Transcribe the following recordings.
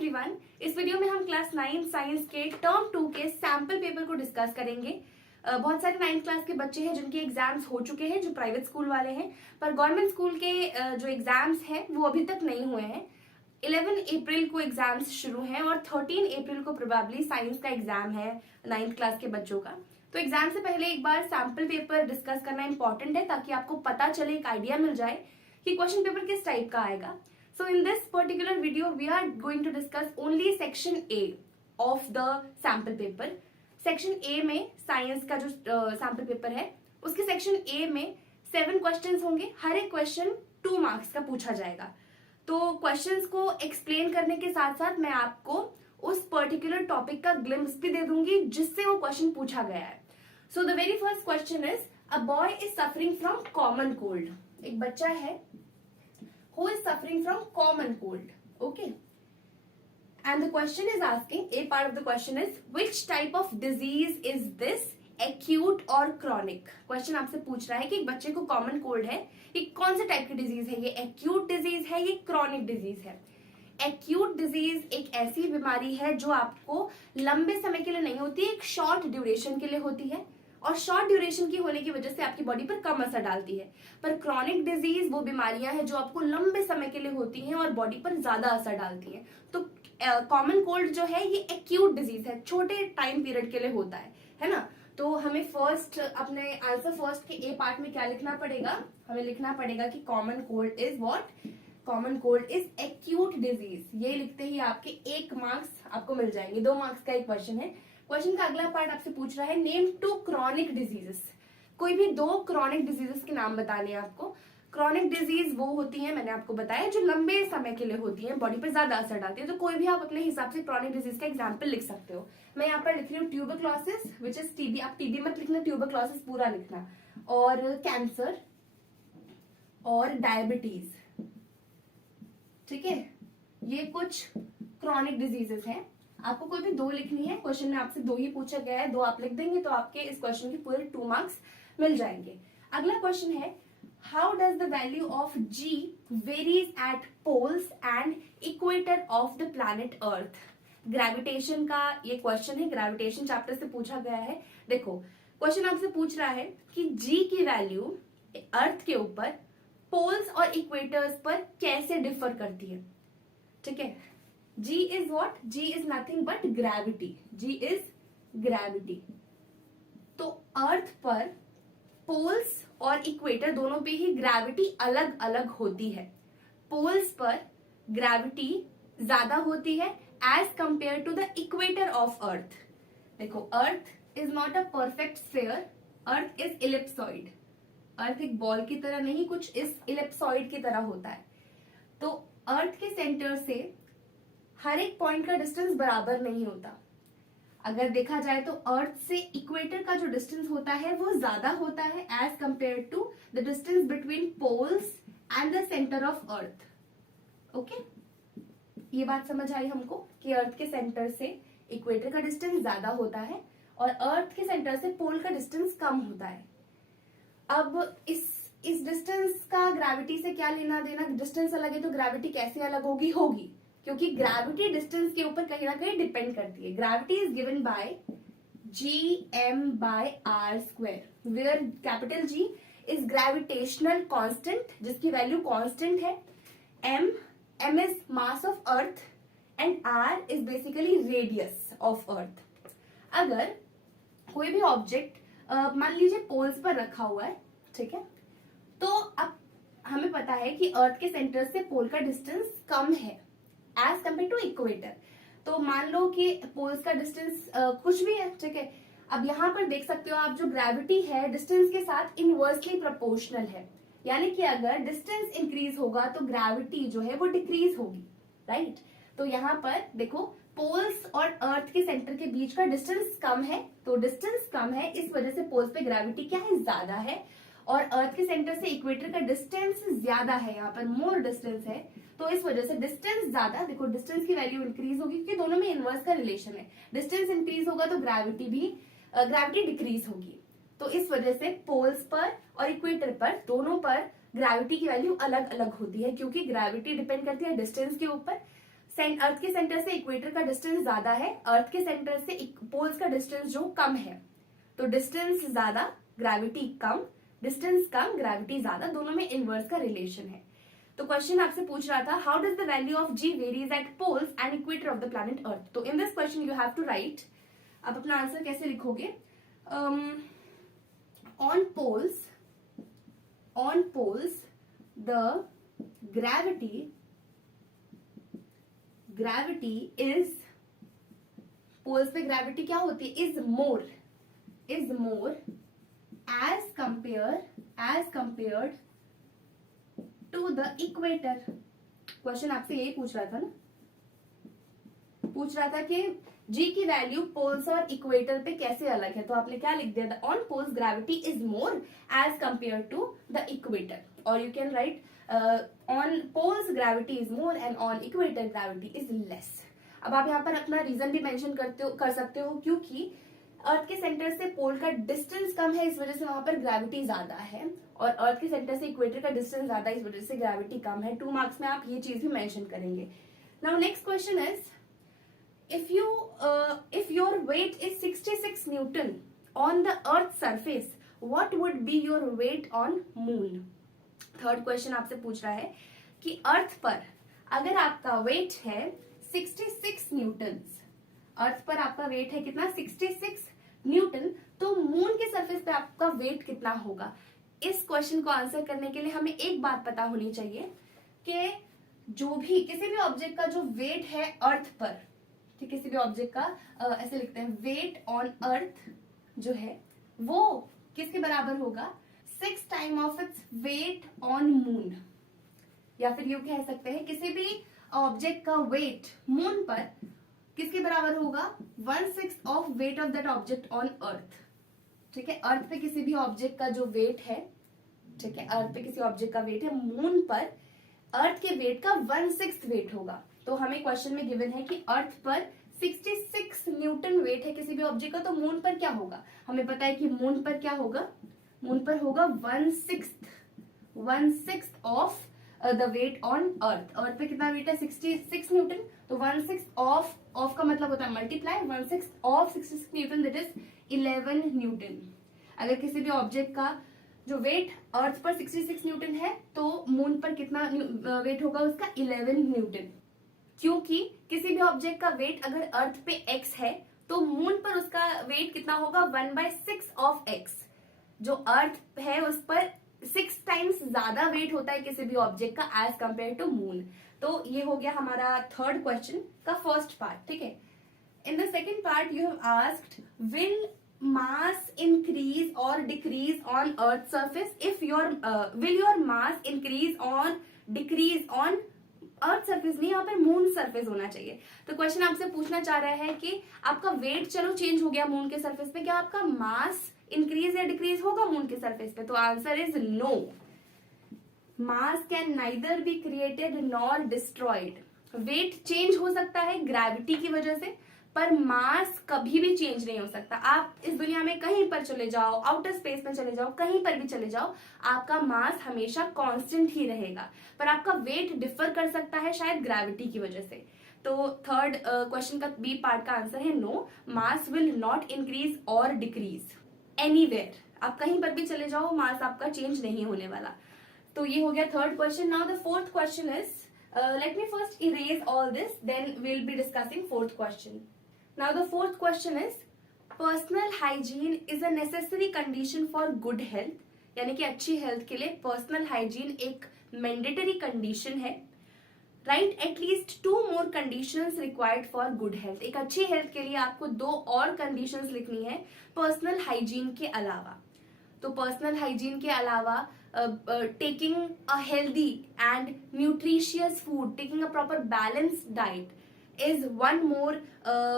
Everyone, इस video में हम क्लास 9 साइंस के टर्म 2 के सैंपल पेपर को डिस्कस करेंगे। बहुत सारे 9th क्लास के बच्चे हैं जिनके एग्जाम्स हो चुके हैं, जो प्राइवेट स्कूल वाले हैं, पर गवर्नमेंट स्कूल के जो एग्जाम्स हैं वो अभी तक नहीं हुए हैं। 11 अप्रैल को एग्जाम्स शुरू हैं और 13 अप्रैल को प्रोबेबली साइंस का एग्जाम है 9th क्लास के बच्चों का। तो एग्जाम से पहले एक बार सैंपल पेपर डिस्कस करना इंपॉर्टेंट है ताकि आपको पता चले, एक आइडिया मिल जाए कि क्वेश्चन पेपर किस टाइप का आएगा। So in this particular video, we are going to discuss only section A of the sample paper. Section A में साइंस का जो सैंपल पेपर है उसके सेक्शन A में 7 क्वेश्चंस होंगे। हर एक क्वेश्चन 2 मार्क्स का पूछा जाएगा। तो क्वेश्चंस को एक्सप्लेन करने के साथ साथ मैं आपको उस पर्टिकुलर टॉपिक का ग्लिम्स भी दे दूंगी जिससे वो क्वेश्चन पूछा गया है। So the very first question is, a boy is suffering from common cold. एक बच्चा है who is suffering from common cold. Okay, and the question is asking, a part of the question is, which type of disease is this, acute or chronic? Question आपसे पूछ रहा है कि एक बच्चे को कॉमन कोल्ड है, ये कौन से टाइप की डिजीज है, ये एक्यूट डिजीज है, ये क्रॉनिक डिजीज है। एक्यूट डिजीज एक ऐसी बीमारी है जो आपको लंबे समय के लिए नहीं होती, एक शॉर्ट ड्यूरेशन के लिए होती है और शॉर्ट ड्यूरेशन की होने की वजह से आपकी बॉडी पर कम असर डालती है। पर क्रॉनिक डिजीज वो बीमारियां हैं जो आपको लंबे समय के लिए होती हैं और बॉडी पर ज्यादा असर डालती हैं। तो कॉमन कोल्ड जो है ये एक्यूट डिजीज है, छोटे टाइम पीरियड के लिए होता है ना। तो हमें फर्स्ट अपने आंसर फर्स्ट के ए पार्ट में क्या लिखना पड़ेगा, हमें लिखना पड़ेगा कि common cold is what, common cold is acute disease. ये लिखते ही आपके 1 मार्क्स आपको मिल जाएंगे। 2 मार्क्स का एक क्वेश्चन है। क्वेश्चन का अगला पार्ट आपसे पूछ रहा है, नेम 2 क्रॉनिक डिजीजेस। कोई भी 2 क्रॉनिक डिजीजेस के नाम बताने हैं आपको। क्रॉनिक डिजीज वो होती है, मैंने आपको बताया, जो लंबे समय के लिए होती है, बॉडी पर ज्यादा असर डालती है। तो कोई भी आप अपने हिसाब से क्रॉनिक डिजीज का एग्जांपल लिख सकते हो। मैं यहाँ पर लिख रही हूँ ट्यूबरक्लोसिस, विच इज टीबी। आप टीबी मत लिखना, ट्यूबरक्लोसिस पूरा लिखना। और कैंसर और डायबिटीज, ठीक है, ये कुछ क्रॉनिक डिजीजेस हैं। आपको कोई भी 2 लिखनी है। क्वेश्चन में आपसे 2 ही पूछा गया है, 2 आप लिख देंगे तो आपके इस क्वेश्चन के पूरे 2 मार्क्स मिल जाएंगे। अगला क्वेश्चन है, how does the value of g varies at poles and equator of the planet Earth. Gravitation का ये क्वेश्चन है, ग्रेविटेशन चैप्टर से पूछा गया है। देखो क्वेश्चन आपसे पूछ रहा है कि जी की वैल्यू अर्थ के ऊपर पोल्स और इक्वेटर्स पर कैसे डिफर करती है। ठीक है, G is what? G is nothing but gravity. G is gravity. तो अर्थ पर पोल्स और इक्वेटर दोनों पे ही ग्रेविटी अलग अलग होती है। पोल्स पर ग्रेविटी ज्यादा होती है as compare to the equator of earth. देखो, earth is not a perfect sphere, earth is ellipsoid. Earth एक बॉल की तरह नहीं, कुछ इस इलिप्सॉइड की तरह होता है। तो अर्थ के सेंटर से हर एक पॉइंट का डिस्टेंस बराबर नहीं होता। अगर देखा जाए तो अर्थ से इक्वेटर का जो डिस्टेंस होता है वो ज्यादा होता है as compare to the distance between poles and the centre of Earth. Okay, ये बात समझ आई हमको कि अर्थ के सेंटर से इक्वेटर का डिस्टेंस ज्यादा होता है और अर्थ के सेंटर से पोल का डिस्टेंस कम होता है। अब इस डिस्टेंस का ग्रेविटी से क्या लेना देना, डिस्टेंस अलग है तो ग्रेविटी कैसे अलग होगी, क्योंकि ग्रेविटी डिस्टेंस के ऊपर कहीं ना कहीं डिपेंड करती है। Gravity is given by Gm/r², where capital G is gravitational constant, जिसकी वैल्यू कांस्टेंट है। m is mass of Earth and r is basically radius of Earth. अगर कोई भी ऑब्जेक्ट मान लीजिए पोल्स पर रखा हुआ है, ठीक है, तो अब हमें पता है कि अर्थ के सेंटर से पोल का डिस्टेंस कम है एज कम्पेयर टू इक्वेटर। तो मान लो कि पोल्स का डिस्टेंस कुछ भी है, ठीक है। अब यहाँ पर देख सकते हो आप, जो ग्रेविटी है डिस्टेंस के साथ इनवर्सली प्रोपोर्शनल है, यानी कि अगर डिस्टेंस इंक्रीज होगा तो ग्रेविटी जो है वो डिक्रीज होगी, राइट। तो यहाँ पर देखो, पोल्स और अर्थ के सेंटर के बीच का डिस्टेंस कम है, तो डिस्टेंस कम है, इस वजह से पोल्स पे ग्रेविटी क्या है, ज्यादा है। और अर्थ के सेंटर से इक्वेटर का डिस्टेंस ज्यादा है, यहाँ पर मोर डिस्टेंस है, तो इस वजह से डिस्टेंस ज्यादा, देखो डिस्टेंस की वैल्यू इंक्रीज होगी क्योंकि दोनों में इनवर्स का रिलेशन है। डिस्टेंस इंक्रीज होगा तो ग्रेविटी डिक्रीज होगी। तो इस वजह से पोल्स पर और इक्वेटर पर दोनों पर ग्रेविटी की वैल्यू अलग अलग होती है, क्योंकि ग्रेविटी डिपेंड करती है डिस्टेंस के ऊपर। अर्थ के सेंटर से इक्वेटर का डिस्टेंस ज्यादा है, अर्थ के सेंटर से पोल्स का डिस्टेंस जो कम है, तो डिस्टेंस ज्यादा ग्रेविटी कम, डिस्टेंस कम ग्रेविटी ज्यादा, दोनों में इनवर्स का रिलेशन है। तो क्वेश्चन आपसे पूछ रहा था how does the value of g varies at poles and equator of the planet earth. तो in this question you have to write, आप अपना आंसर कैसे लिखोगे, on poles the gravity is, poles पे ग्रेविटी क्या होती है, is more as compared to the equator. Question आपसे यही पूछ रहा था ना, पूछ रहा था कि जी की वैल्यू पोल्स और इक्वेटर पे कैसे अलग है, तो आपने क्या लिख दिया, on poles gravity is more as compare to the equator, और you can write on poles gravity is more and on equator gravity is less. अब आप यहाँ पर अपना रीजन भी मेंशन कर सकते हो, क्योंकि अर्थ के सेंटर से पोल का डिस्टेंस कम है, इस वजह से वहां पर ग्रेविटी ज्यादा है, और अर्थ के सेंटर से इक्वेटर का डिस्टेंस ज्यादा है, इस वजह से ग्रेविटी कम है। 2 मार्क्स में आप ये चीज भी मेंशन करेंगे। Now next question is, if your weight is 66 Newton on the Earth's surface, what would be your weight on Moon? Third question आपसे पूछ रहा है कि अर्थ पर अगर आपका वेट है 66 न्यूटन, अर्थ पर आपका वेट है कितना, 66 न्यूटन, तो मून के सरफेस पे आपका वेट कितना होगा। इस क्वेश्चन को आंसर करने के लिए हमें एक बात पता होनी चाहिए कि जो भी किसी भी ऑब्जेक्ट का जो वेट है अर्थ पर, ठीक, किसी भी ऑब्जेक्ट का ऐसे लिखते हैं, वेट ऑन अर्थ जो है वो किसके बराबर होगा, 6 time of its weight on moon. या फिर यूं कह सकते हैं किसी भी ऑब्जेक्ट का वेट मून पर किसके बराबर होगा, 1/6 of weight of that object on earth. ठीक है, अर्थ पे किसी भी ऑब्जेक्ट का जो वेट है, ठीक है, अर्थ पे किसी ऑब्जेक्ट का वेट है, मून पर अर्थ के वेट का 1/6 वेट होगा। तो हमें क्वेश्चन में गिवन है कि अर्थ पर 66 न्यूटन वेट है किसी भी ऑब्जेक्ट का, तो मून पर क्या होगा, हमें पता है कि मून पर क्या होगा, मून पर होगा 1/6 of the weight on earth. Earth पे कितना वेट है, 66 न्यूटन, तो 1/6 ऑफ का मतलब होता है multiply, 1/6 of 66 Newton that is 11 Newton. अगर किसी भी ऑब्जेक्ट का जो वेट अर्थ पर 66 न्यूटन है, तो मून पर कितना वेट होगा उसका, 11 न्यूटन। क्योंकि किसी भी ऑब्जेक्ट का वेट अगर अर्थ पे x है, तो मून पर उसका वेट कितना होगा, 1/6 ऑफ x। जो अर्थ है उस पर 6 टाइम्स ज्यादा वेट होता है किसी भी ऑब्जेक्ट का एज कंपेयर टू मून। तो ये हो गया हमारा थर्ड क्वेश्चन का फर्स्ट पार्ट। ठीक है, in the second part you have asked, will mass increase और decrease on earth surface if will your mass increase और डिक्रीज ऑन अर्थ सरफेस, नहीं, यहाँ पर मून सरफेस होना चाहिए। तो क्वेश्चन आपसे पूछना चाह रहा है कि आपका वेट चलो चेंज हो गया मून के सरफेस पे, क्या आपका मास इंक्रीज या डिक्रीज होगा मून के सरफेस पे, तो answer is no. Mass can neither be created nor destroyed. Weight change हो सकता है ग्रेविटी की वजह से, पर मास कभी भी चेंज नहीं हो सकता। आप इस दुनिया में कहीं पर चले जाओ, आउटर स्पेस में चले जाओ, कहीं पर भी चले जाओ, आपका मास हमेशा कांस्टेंट ही रहेगा, पर आपका वेट डिफर कर सकता है शायद ग्रेविटी की वजह से। तो थर्ड क्वेश्चन का बी पार्ट का आंसर है no, mass will not increase और डिक्रीज एनीवेयर। आप कहीं पर भी चले जाओ, मास आपका चेंज नहीं होने वाला। तो ये हो गया third question. Now the fourth question is, let me first erase all this, then we'll be discussing fourth question. Now the fourth question is, personal hygiene is a necessary condition for good health. यानी कि अच्छी health के लिए personal hygiene एक mandatory condition है। Right, at least 2 more conditions required for good health. एक अच्छी health के लिए आपको 2 और कंडीशंस लिखनी है पर्सनल हाइजीन के अलावा। तो पर्सनल हाइजीन के अलावा taking a healthy and nutritious food, taking a proper balanced diet is one more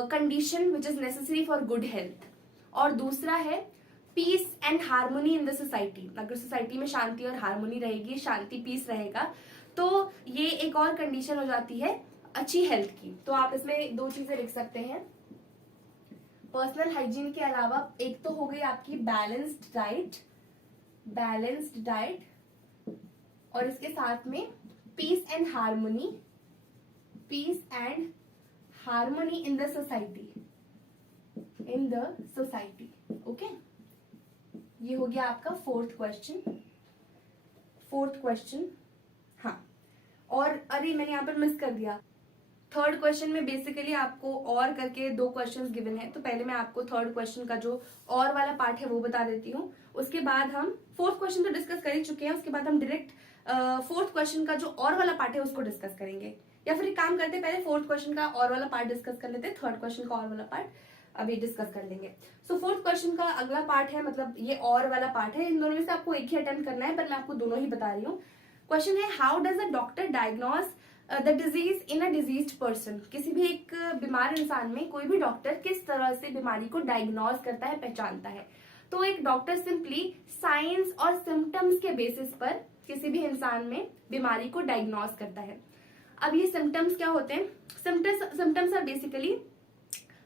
condition which is necessary for good health. और दूसरा है peace and harmony in the society. अगर society में शांति और हार्मोनी रहेगी, शांति पीस रहेगा, तो ये एक और कंडीशन हो जाती है अच्छी हेल्थ की। तो आप इसमें 2 चीजें लिख सकते हैं पर्सनल हाइजीन के अलावा। एक तो हो गई आपकी बैलेंस्ड डाइट, और इसके साथ में peace and peace and harmony in the society, in the society. Okay, ये हो गया आपका फोर्थ क्वेश्चन। हाँ, और अरे मैंने यहाँ पर मिस कर दिया, थर्ड क्वेश्चन में बेसिकली आपको और करके 2 क्वेश्चंस गिवन है, तो पहले मैं आपको थर्ड क्वेश्चन का जो और वाला पार्ट है वो बता देती हूँ। उसके बाद हम फोर्थ क्वेश्चन तो डिस्कस कर ही चुके हैं, उसके बाद हम डायरेक्ट फोर्थ क्वेश्चन का जो और वाला पार्ट है उसको डिस्कस करेंगे। या फिर एक काम करते हैं, पहले फोर्थ क्वेश्चन का और वाला पार्ट डिस्कस कर लेते हैं, थर्ड क्वेश्चन का और वाला पार्ट अभी डिस्कस कर लेंगे। सो फोर्थ क्वेश्चन का अगला पार्ट है, मतलब ये और वाला पार्ट है, इन दोनों में से आपको एक ही अटेम्प्ट करना है, पर मैं आपको दोनों ही बता रही हूँ। क्वेश्चन है, how does a doctor diagnose the disease in a diseased person. किसी भी एक बीमार इंसान में कोई भी डॉक्टर किस तरह से बीमारी को डायग्नोज करता है, पहचानता है। तो एक डॉक्टर सिंपली साइंस और सिम्टम्स के बेसिस पर किसी भी इंसान में बीमारी को डायग्नोज करता है। अब ये सिम्टम्स क्या होते हैं? Symptoms are basically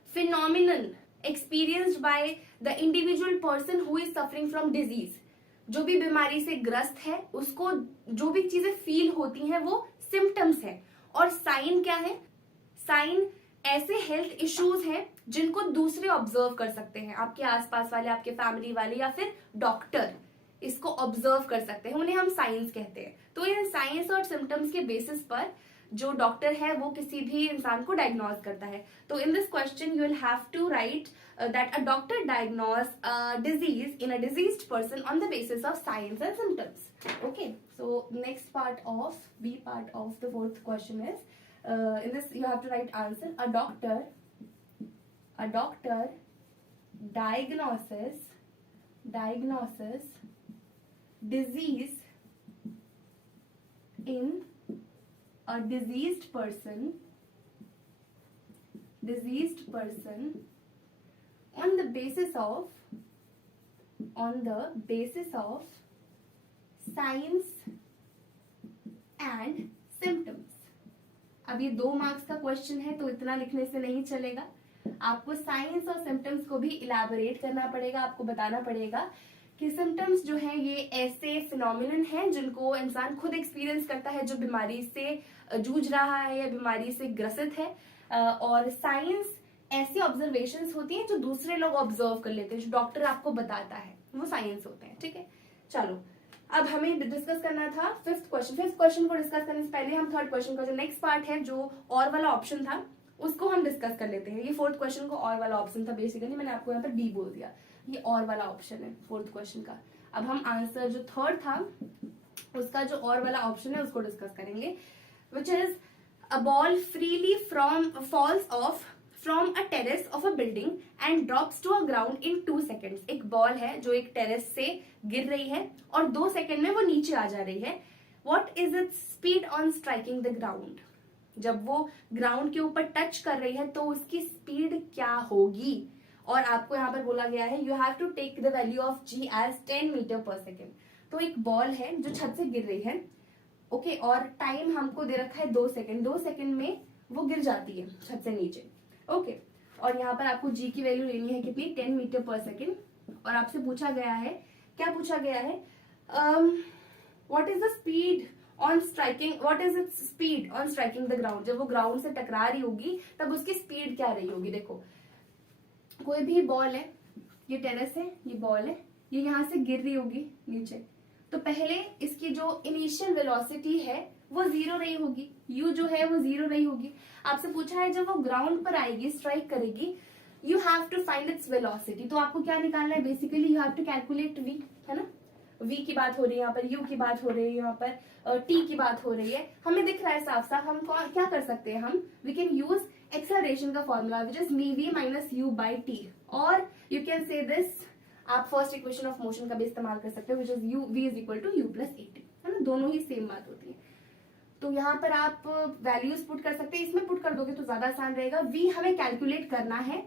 phenomenal experienced by the individual person who is suffering from disease. जो भी बीमारी से ग्रस्त है उसको जो भी चीजें फील होती हैं वो सिम्टम्स है। और साइन क्या है? साइन ऐसे हेल्थ इश्यूज हैं जिनको दूसरे ऑब्जर्व कर सकते हैं, आपके आसपास वाले, आपके फैमिली वाले या फिर डॉक्टर इसको ऑब्जर्व कर सकते हैं, उन्हें हम साइंस कहते हैं। तो इन साइंस और सिम्टम्स के बेसिस पर जो डॉक्टर है वो किसी भी इंसान को डायग्नोज करता है। तो in this question you will have to write that a doctor diagnose a disease in a diseased person on the basis of signs and symptoms. Okay, so next part of B part of the fourth question is in this you have to write answer. A doctor diagnoses disease in a diseased person on the basis of signs and symptoms. अब ये 2 marks का question है तो इतना लिखने से नहीं चलेगा, आपको साइंस और सिम्टम्स को भी इलैबोरेट करना पड़ेगा, आपको बताना पड़ेगा कि सिम्टम्स जो है ये ऐसे फिनोमिनन है जिनको इंसान खुद एक्सपीरियंस करता है जो बीमारी से जूझ रहा है या बीमारी से ग्रसित है, और साइंस ऐसी ऑब्जर्वेशंस होती हैं जो दूसरे लोग ऑब्जर्व कर लेते हैं, जो डॉक्टर आपको बताता है, वो साइंस होते हैं। ठीक है, चलो अब हमें डिस्कस करना था फिफ्थ क्वेश्चन को डिस्कस करने से पहले हम थर्ड क्वेश्चन का जो नेक्स्ट पार्ट है, जो और वाला ऑप्शन था, उसको हम डिस्कस कर लेते हैं। ये फोर्थ क्वेश्चन को और वाला ऑप्शन था, बेसिकली मैंने आपको यहाँ पर बी बोल दिया, ये और वाला ऑप्शन है फोर्थ क्वेश्चन का। अब हम आंसर जो थर्ड था उसका जो और वाला ऑप्शन है उसको डिस्कस करेंगे, which is a ball freely falls off from a terrace of a building and drops to a ground in 2 seconds. एक बॉल है जो एक टेरेस से गिर रही है और 2 सेकंड में वो नीचे आ जा रही है। What is its speed on striking the ground? जब वो ग्राउंड के ऊपर टच कर रही है तो उसकी स्पीड क्या होगी? और आपको यहाँ पर बोला गया है you have to take the value of g as 10 metre per second. तो एक बॉल है जो छत से गिर रही है, ओके, और टाइम हमको दे रखा है 2 सेकेंड, 2 सेकेंड में वो गिर जाती है छत से नीचे, ओके। और यहाँ पर आपको g की वैल्यू लेनी है कितनी? 10 मीटर पर सेकेंड। और आपसे पूछा गया है, क्या पूछा गया है? What is the speed on striking, what is its speed on striking the ground. जब वो ग्राउंड से टकरा रही होगी तब उसकी स्पीड क्या रही होगी? देखो कोई भी बॉल है, ये टेरेस है, ये बॉल है, ये यहाँ से गिर रही होगी नीचे, तो पहले इसकी जो इनिशियल वेलोसिटी है वो 0 रही होगी, u जो है वो 0 रही होगी। आपसे पूछा है जब वो ग्राउंड पर आएगी, स्ट्राइक करेगी, you have to find its velocity. तो आपको क्या निकालना है? Basically you have to calculate v, है ना। v की बात हो रही है यहाँ पर, u की बात हो रही है यहाँ पर, t की बात हो रही है, हमें दिख रहा है साफ साफ। हम क्या कर सकते हैं? हम वी कैन यूज एक्सेलरेशन का formula which is v minus u by t, और यू कैन से दिस, आप फर्स्ट इक्वेशन ऑफ मोशन का भी इस्तेमाल कर सकते हो which is v is equal to u plus at, है ना, दोनों ही सेम बात होती है। तो यहाँ पर आप वैल्यूज पुट कर सकते हैं, इसमें पुट कर दोगे तो ज्यादा आसान रहेगा। v हमें कैलकुलेट करना है,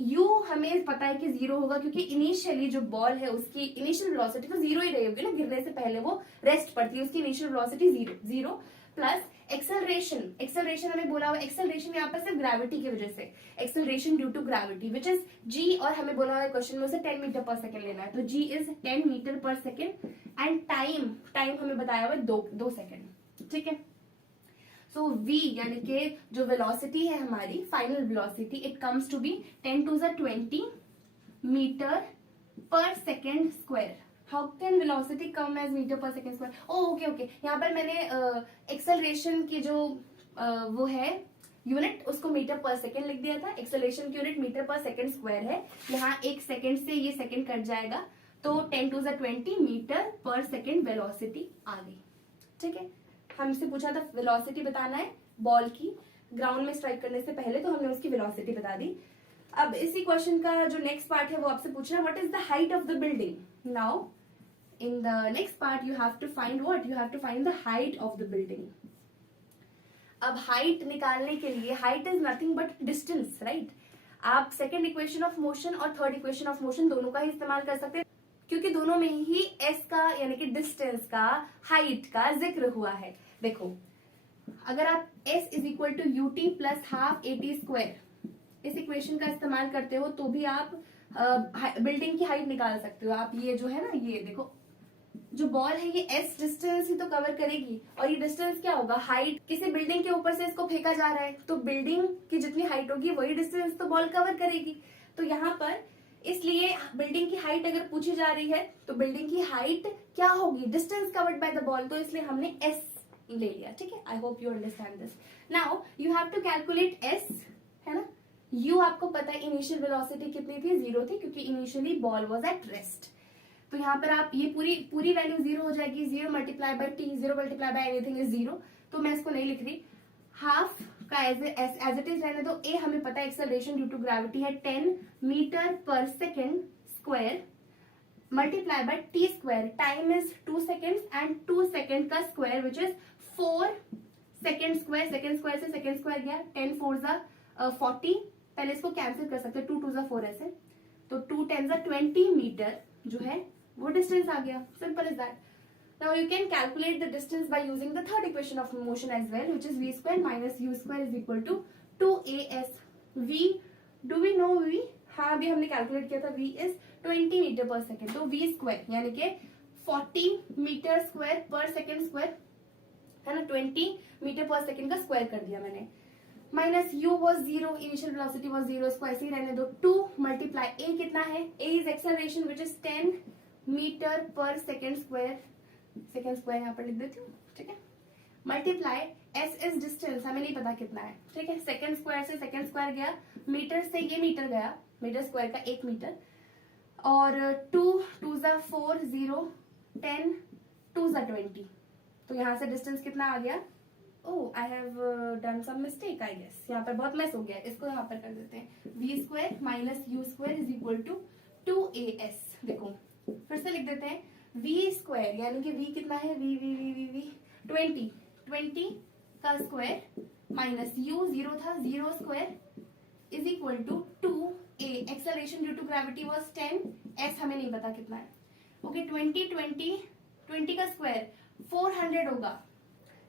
u हमें पता है कि 0 होगा क्योंकि इनिशियली जो बॉल है उसकी इनिशियल वेलोसिटी तो 0 ही रही होगी ना, गिरने से पहले वो रेस्ट पड़ती है, उसकी इनिशियल वेलोसिटी 0 प्लस एक्सेलरेशन हमें बोला हुआ, एक्सेलरेशन यहाँ पर सिर्फ ग्रेविटी की वजह से, acceleration due to gravity which is g, और हमें बोला हुआ है क्वेश्चन में उसे 10 मीटर पर सेकेंड लेना है, तो g is 10 metre per second and time हमें बताया हुआ है 2 सेकेंड, ठीक है। सो v यानी कि जो वेलोसिटी है हमारी, final velocity, it comes to be 10 to the 20 metre per second square. How can velocity come as metre per second square? Okay okay, यहाँ पर मैंने एक्सेलरेशन की जो वो है यूनिट, उसको मीटर पर सेकेंड लिख दिया था. एक्सेलरेशन की unit metre per second square है. यहाँ एक सेकेंड से ये सेकेंड कट जाएगा, तो 10 to the 20 metre per second velocity आ गई. ठीक है, हमसे पूछा था वेलोसिटी बताना है बॉल की ग्राउंड में स्ट्राइक करने से पहले, तो हमने उसकी वेलोसिटी बता दी. अब इसी क्वेश्चन का जो नेक्स्ट पार्ट है वो आपसे पूछ रहा है what is the height of the building. Now in the next part you have to find what, you have to find the height of the building. अब हाइट निकालने के लिए, height is nothing but distance, right. आप second equation of motion और third equation of motion दोनों का ही इस्तेमाल कर सकते हैं, क्योंकि दोनों में ही एस का यानी कि डिस्टेंस का, हाइट का जिक्र हुआ है. देखो, अगर आप s is equal to u t plus half a t square इस इक्वेशन का इस्तेमाल करते हो तो भी आप बिल्डिंग की हाइट निकाल सकते हो. आप ये जो है ना, ये देखो जो बॉल है ये s डिस्टेंस ही तो कवर करेगी, और ये डिस्टेंस क्या होगा, हाइट. किसी बिल्डिंग के ऊपर से इसको फेंका जा रहा है, तो बिल्डिंग की जितनी हाइट होगी वही डिस्टेंस तो बॉल कवर करेगी. तो यहाँ पर इसलिए बिल्डिंग की हाइट अगर पूछी जा रही है तो बिल्डिंग की हाइट क्या होगी, distance covered by the ball, तो इसलिए हमने s ले लिया. ठीक है, I hope you understand this. Now you have to calculate s, है ना. u आपको पता है इनिशियल वेलोसिटी कितनी थी, 0 थी, क्योंकि initially ball was at rest. तो यहाँ पर आप ये पूरी वैल्यू 0 हो जाएगी. 0 multiply by t, 0 multiply by anything is 0. तो मैं इसको नहीं लिख रही. हाफ का एज इट इज रहने दो. ए हमें पता है एक्सेलरेशन ड्यू टू ग्रेविटी है 10 metre per second square multiply by T square. Time is 2 seconds and 2 second का square which is 4 second square. Second square से सेकेंड स्क्वायर गया, 10 4 जा 40. पहले इसको कैंसिल कर सकते हैं, 2 2 जा 4 ऐसे, तो 2 10 जा 20 मीटर जो है वो डिस्टेंस आ गया. Simple is that. Now you can calculate the distance by using the third equation of motion as well, which is v square minus u square is equal to 2as. v, do we know v? हाँ, अभी हमने calculate किया था. v is 20 metre per second, तो v square यानी कि 40 metre square पर second square है ना, 20 मीटर पर सेकेंड का स्क्वायर कर दिया मैंने. Minus u was 0, initial velocity was 0, इसको ऐसे ही रहने दो. 2 मल्टीप्लाई a कितना है, a is acceleration which is 10 metre per second square. Second square यहाँ पर लिख देती हूँ. ठीक है, मल्टीप्लाई s इज डिस्टेंस, हमें नहीं पता कितना है. ठीक है, सेकेंड स्क्वायर से सेकेंड स्क्वायर गया, मीटर से ये मीटर गया, मीटर स्क्वायर का 1 मीटर, और 2 2 जा 4 0 10 2 जा 20. तो यहाँ से डिस्टेंस कितना आ गया. Oh, I have done some mistake I guess. यहाँ पर बहुत मेस हो गया, इसको यहाँ पर कर देते हैं. v square minus u square is equal to 2as. देखो फिर से लिख देते हैं. v स्क्वायर यानी कि v कितना है, v 20 का स्क्वायर माइनस u 0 था, 0 square is equal to 2a. Acceleration due to gravity was 10, s हमें नहीं पता कितना है. ओके, 20 का स्क्वायर 400 होगा.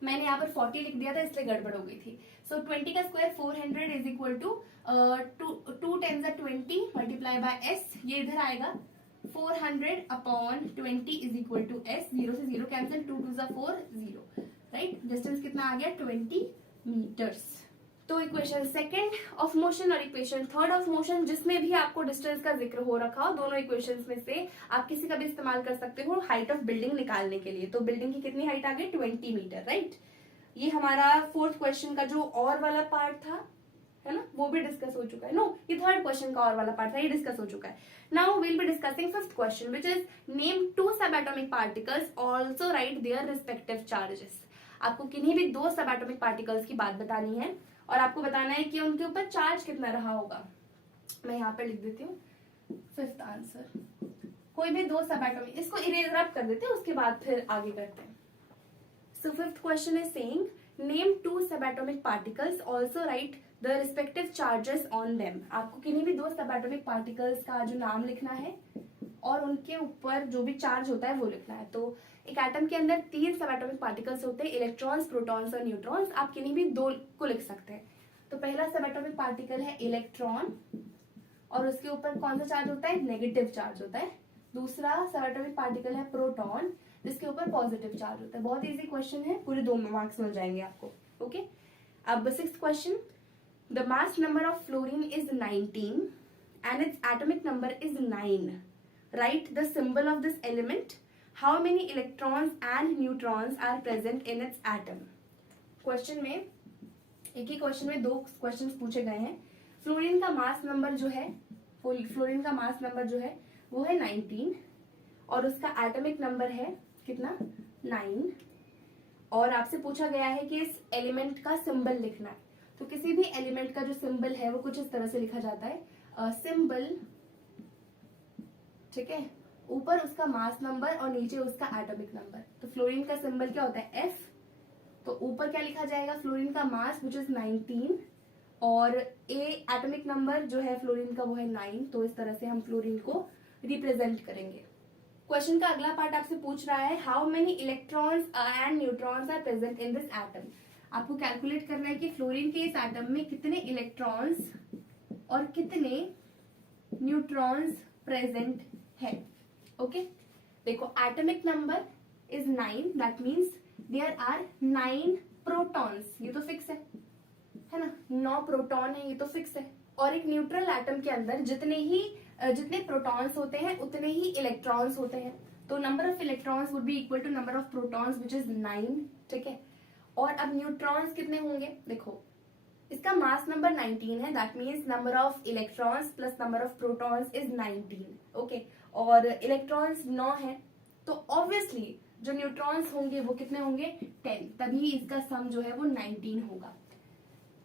मैंने यहाँ पर 40 लिख दिया था इसलिए गड़बड़ हो गई थी. सो 20 का स्क्वायर 400 इज इक्वल टू 2 10 जा 20 मल्टीप्लाई बाय s. ये इधर आएगा 400 upon 20 is equal to s. 0 से 0 कैंसिल, 2 2 जा 4 0, राइट. डिस्टेंस कितना आ गया, 20 मीटर्स. तो इक्वेशन सेकंड ऑफ मोशन और इक्वेशन थर्ड ऑफ मोशन, जिसमें भी आपको डिस्टेंस का जिक्र हो रखा हो, दोनों इक्वेशंस में से आप किसी का भी इस्तेमाल कर सकते हो हाइट ऑफ बिल्डिंग निकालने के लिए. तो बिल्डिंग की कितनी हाइट आ गई, 20 मीटर, राइट. ये हमारा फोर्थ क्वेश्चन का जो और वाला पार्ट था, है ना, वो भी डिस्कस हो चुका है. नो, ये थर्ड क्वेश्चन का और वाला पार्ट था, ये डिस्कस हो चुका है. Now we'll be discussing fifth question which is name 2 subatomic particles, also write their respective charges. आपको किन्हीं भी 2 सबएटॉमिक पार्टिकल्स की बात बतानी है और आपको बताना है कि उनके ऊपर चार्ज कितना रहा होगा. मैं यहाँ पर लिख देती हूँ फिफ्थ आंसर. कोई भी 2 सबएटॉमिक, इसको इरेज अप कर देते हैं, उसके बाद फिर आगे करते हैं. So fifth question is saying name 2 subatomic particles, also right the respective charges on them. आपको किन्हीं भी 2 सबएटॉमिक पार्टिकल्स का जो नाम लिखना है और उनके ऊपर जो भी चार्ज होता है वो लिखना है. तो एक एटम के अंदर 3 सबएटॉमिक पार्टिकल्स होते हैं, इलेक्ट्रॉन्स, प्रोटॉन्स और न्यूट्रॉन्स. आप किन्हीं भी 2 को लिख सकते हैं. तो पहला सबएटॉमिक पार्टिकल है इलेक्ट्रॉन, और उसके ऊपर कौन सा चार्ज होता है, नेगेटिव चार्ज होता है. दूसरा सबएटॉमिक पार्टिकल है प्रोटॉन, जिसके ऊपर पॉजिटिव चार्ज होता है. बहुत इजी क्वेश्चन है, पूरे 2 मार्क्स मिल जाएंगे आपको. ओके, अब 6th question, the mass number of fluorine is 19 and its atomic number is 9. Write the symbol of this element. How many electrons and neutrons are present in its atom? Question में, एक ही question में 2 questions पूछे गए हैं. Fluorine का mass number जो है, fluorine का मास नंबर जो है वो है 19 और उसका एटॉमिक नंबर है कितना, 9. और आपसे पूछा गया है कि इस एलिमेंट का सिंबल लिखना है. तो किसी भी एलिमेंट का जो सिंबल है वो कुछ इस तरह से लिखा जाता है, सिंबल, ठीक है, ऊपर उसका मास नंबर और नीचे उसका एटॉमिक नंबर. तो फ्लोरीन का सिंबल क्या होता है, F. तो ऊपर क्या लिखा जाएगा, फ्लोरीन का मास विच इज 19 और एटॉमिक नंबर जो है फ्लोरीन का वो है 9. तो इस तरह से हम फ्लोरीन को रिप्रेजेंट करेंगे. क्वेश्चन का अगला पार्ट आपसे पूछ रहा है, how many electrons and neutrons are present in this atom. आपको कैलकुलेट करना है कि फ्लोरीन के इस एटम में कितने इलेक्ट्रॉन्स और कितने न्यूट्रॉन्स प्रेजेंट है. ओके, देखो atomic number is 9, that means there are 9 protons. ये तो फिक्स है ना, 9 प्रोटॉन है, ये तो फिक्स है. और एक न्यूट्रल एटम के अंदर जितने प्रोटॉन्स होते हैं उतने ही इलेक्ट्रॉन्स होते हैं. तो number of electrons would be equal to number of protons which is 9. ठीक है, और अब न्यूट्रॉन्स कितने होंगे, देखो इसका मास नंबर 19 है, that means number of electrons plus number of protons is 19. Okay, और इलेक्ट्रॉन्स 9 है, तो ऑब्वियसली जो न्यूट्रॉन्स होंगे वो कितने होंगे, 10. तभी इसका सम जो है वो 19 होगा.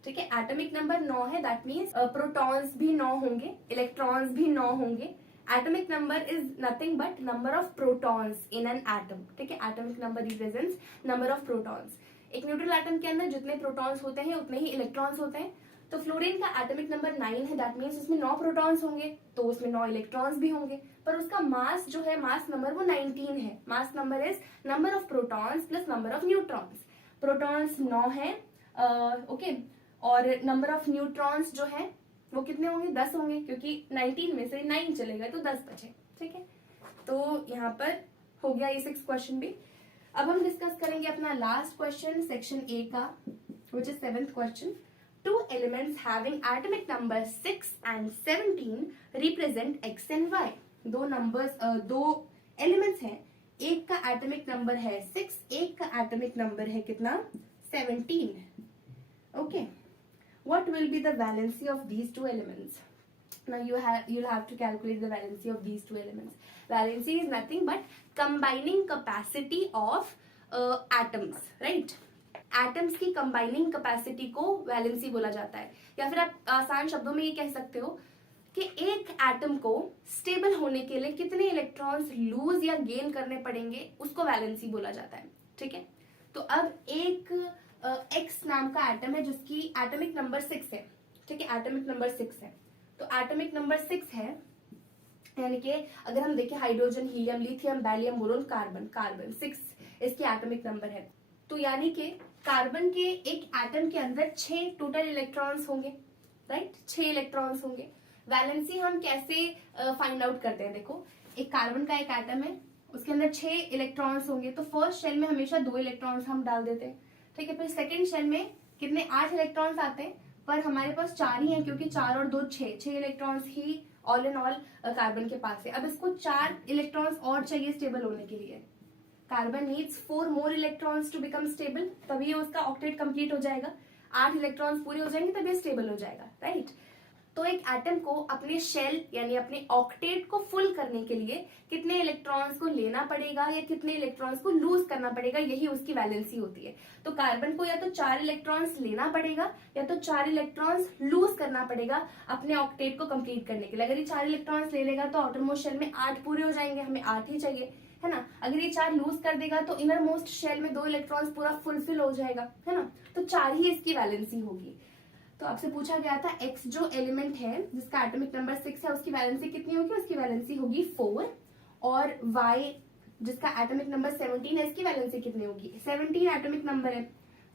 ठीक है, एटॉमिक नंबर 9 है, दैट मीन्स प्रोटॉन्स भी 9 होंगे, इलेक्ट्रॉन्स भी 9 होंगे. Atomic number is nothing but number of protons in an atom. ठीक है, atomic number represents number of protons. एक न्यूट्रल एटम के अंदर जितने प्रोटॉन्स होते हैं उतने ही इलेक्ट्रॉन्स होते हैं. तो फ्लोरीन का एटॉमिक नंबर 9 है, दैट मीन्स उसमें 9 प्रोटॉन्स होंगे, तो उसमें 9 इलेक्ट्रॉन्स भी होंगे. पर उसका मास जो है, मास नंबर वो 19 है. Mass number is number of protons plus number of neutrons. Protons 9 है, ओके, और नंबर ऑफ न्यूट्रॉन्स जो है वो कितने होंगे, 10 होंगे, क्योंकि 19 में से 9 चले गए तो 10 बचे. ठीक है, तो यहाँ पर हो गया ये 6 क्वेश्चन भी. अब हम डिस्कस करेंगे अपना लास्ट क्वेश्चन सेक्शन ए का, which is 7th question. 2 elements having atomic number 6 and 17 represent x and y. दो एलिमेंट्स हैं, एक का एटॉमिक नंबर है 6, एक का एटॉमिक नंबर है कितना, 17. Okay, what will be the valency of these 2 elements? Now you'll have to calculate the valency of these 2 elements. Valency is nothing but combining capacity of atoms, right? Atoms की combining capacity को valency बोला जाता है. या फिर आप आसान शब्दों में ये कह सकते हो कि एक एटम को स्टेबल होने के लिए कितने इलेक्ट्रॉन्स लूज या गेन करने पड़ेंगे, उसको वैलेंसी बोला जाता है. ठीक है, तो अब एक एक्स नाम का एटम है जिसकी एटॉमिक नंबर 6 है. ठीक है, एटॉमिक नंबर 6 है, तो एटॉमिक नंबर 6 है, यानी कि अगर हम देखें hydrogen, helium, lithium, barium, boron, carbon 6 इसके एटॉमिक नंबर है. तो यानी कि कार्बन के एक एटम के अंदर 6 टोटल इलेक्ट्रॉन्स होंगे, राइट, 6 इलेक्ट्रॉन्स होंगे. वैलेंसी हम कैसे फाइंड आउट करते हैं, देखो एक कार्बन का एक एटम है, उसके अंदर 6 इलेक्ट्रॉन्स होंगे, तो फर्स्ट शेल में हमेशा 2 इलेक्ट्रॉन्स हम डाल देते हैं. ठीक है, फिर सेकंड शेल में कितने, 8 इलेक्ट्रॉन्स आते हैं, पर हमारे पास 4 ही हैं, क्योंकि 4 और 2 6 electrons he all in all carbon के पास है. अब इसको 4 इलेक्ट्रॉन्स और चाहिए स्टेबल होने के लिए. Carbon needs 4 more electrons to become stable, तभी उसका ऑक्टेट कंप्लीट हो जाएगा. 8 इलेक्ट्रॉन्स पूरे हो जाएंगे तभी स्टेबल हो जाएगा, राइट. तो एक एटम को अपने शेल यानी अपने ऑक्टेट को फुल करने के लिए कितने इलेक्ट्रॉन्स को लेना पड़ेगा या कितने इलेक्ट्रॉन्स को लूज करना पड़ेगा, यही उसकी वैलेंसी होती है. तो कार्बन को या तो 4 इलेक्ट्रॉन्स लेना पड़ेगा या तो 4 इलेक्ट्रॉन्स लूज करना पड़ेगा अपने ऑक्टेट को कंप्लीट करने के लिए. अगर ये 4 इलेक्ट्रॉन्स ले लेगा तो आउटर मोस्ट शेल में 8 पूरे हो जाएंगे, हमें 8 ही चाहिए, है ना. अगर ये 4 लूज कर देगा तो इनर मोस्ट शेल में 2 इलेक्ट्रॉन्स पूरा फुलफिल हो जाएगा, है ना. तो 4 ही इसकी वैलेंसी होगी. तो आपसे पूछा गया था x जो एलिमेंट है जिसका एटॉमिक नंबर 6 है उसकी वैलेंसी कितनी होगी, उसकी वैलेंसी होगी 4. और y जिसका एटॉमिक नंबर 17 है इसकी वैलेंसी कितनी होगी, 17 एटॉमिक नंबर है,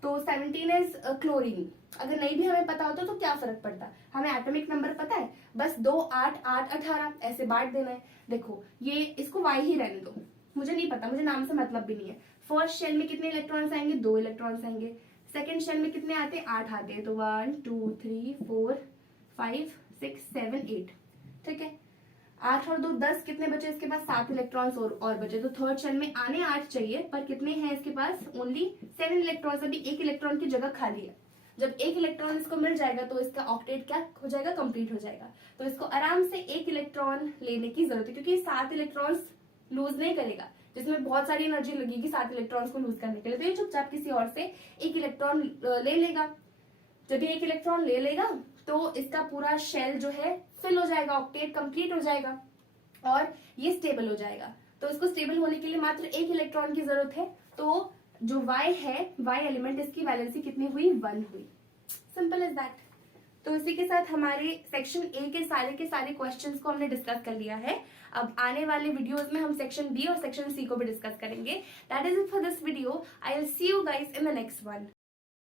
तो 17 इज क्लोरीन. अगर नहीं भी हमें पता होता तो क्या फर्क पड़ता, हमें एटॉमिक नंबर पता है, बस 2 8 8 18 ऐसे बांट देना है. देखो ये इसको y ही रहने दो, मुझे नहीं पता, मुझे नाम से मतलब भी नहीं है. फर्स्ट शेल में कितने इलेक्ट्रॉन्स आएंगे, 2 इलेक्ट्रॉन्स आएंगे. सेकेंड शेल में कितने आते हैं? 8 आते हैं। तो 1 2 3 4 5 6 7 8, ठीक है। 8 और 2 10, कितने बचे इसके पास? 7 इलेक्ट्रॉन्स और बचे। तो थर्ड शेल में आने 8 चाहिए, पर कितने हैं इसके पास? Only 7 electrons. अभी एक इलेक्ट्रॉन की जगह खाली है। जब एक इलेक्ट्रॉन इसको मिल जाएगा तो इसका ऑक्टेट क्या हो जाएगा? कंप्लीट हो जाएगा। तो इसको आराम से एक इलेक्ट्रॉन लेने की जरूरत है, क्योंकि 7 इलेक्ट्रॉन्स लूज नहीं करेगा, जिसमें बहुत सारी एनर्जी लगेगी 7 इलेक्ट्रॉन्स को लूज करने के लिए। तो ये चुपचाप किसी और से एक इलेक्ट्रॉन ले लेगा। जब ये एक इलेक्ट्रॉन ले लेगा तो इसका पूरा शेल जो है फिल हो जाएगा, ऑक्टेट कंप्लीट हो जाएगा और ये स्टेबल हो जाएगा। तो इसको स्टेबल होने के लिए मात्र एक इलेक्ट्रॉन की जरूरत है। तो जो Y है, Y एलिमेंट, इसकी वैलेंसी कितनी हुई? 1 हुई। Simple is that. तो इसी के साथ हमारे सेक्शन ए के सारे क्वेश्चंस को हमने डिस्कस कर लिया है। अब आने वाले वीडियोस में हम सेक्शन बी और सेक्शन सी को भी डिस्कस करेंगे। That is it for this video. I will see you guys in the next one.